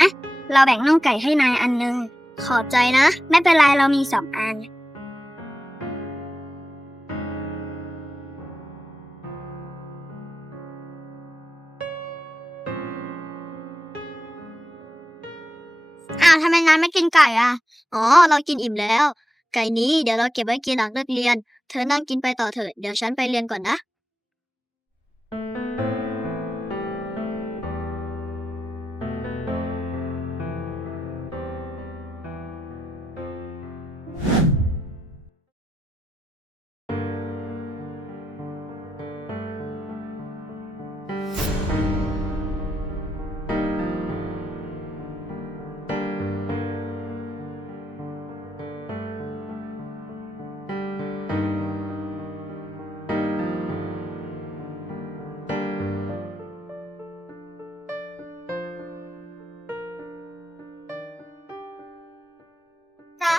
อะเราแบ่งน่องไก่ให้นายอันนึง ขอบใจนะ ไม่เป็นไรเรามีสองอัน อ้าวทำไมนายไม่กินไก่อะ อ๋อ เรากินอิ่มแล้ว ไก่นี้เดี๋ยวเราเก็บไว้กินหลังเลิกเรียน เธอนั่งกินไปต่อเถอะ เดี๋ยวฉันไปเรียนก่อนนะ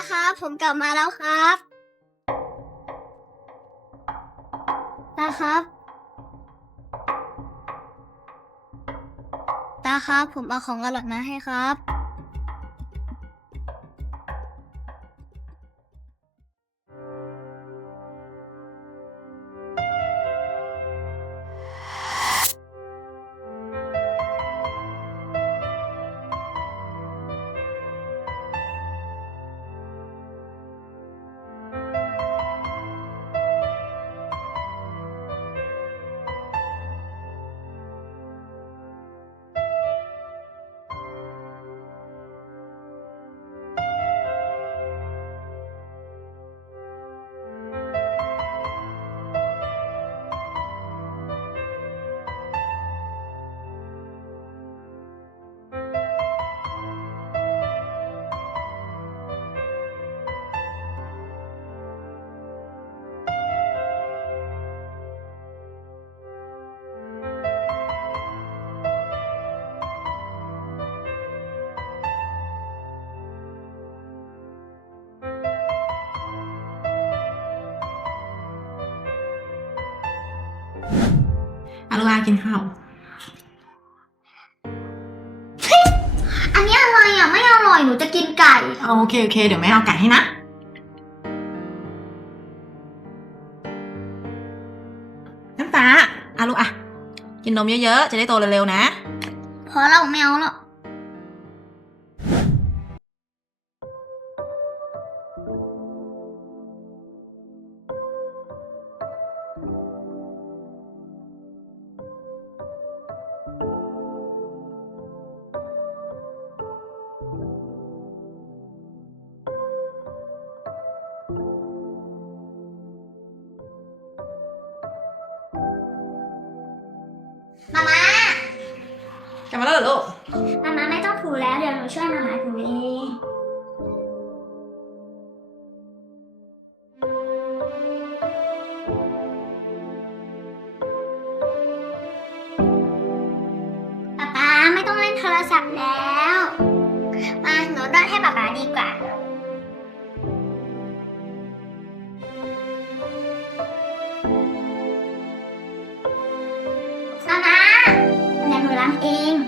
ตาครับ ผมกลับมาแล้วครับตาครับ ตาครับ ผมเอาของอร่อยมาให้ครับ อาลูกอากินข้าว อันนี้อะไรอะ ไม่อร่อย หนูจะกินไก่โอเคโอเค เดี๋ยวแม่เอาไก่ให้นะ น้ำตาอาลูกอะกินนมเยอะๆ จะได้โตเร็วๆนะ พอเราไม่เอาหรอก มาม่ากลับมาแล้วเหรอลูก มาม่าไม่ต้องถูแล้วเดี๋ยวหนูช่วยมาม่าถูเองป๊าป๊าไม่ต้องเล่นโทรศัพท์แล้ว มาหนูนวดให้ป๊าป๊าดีกว่า เอง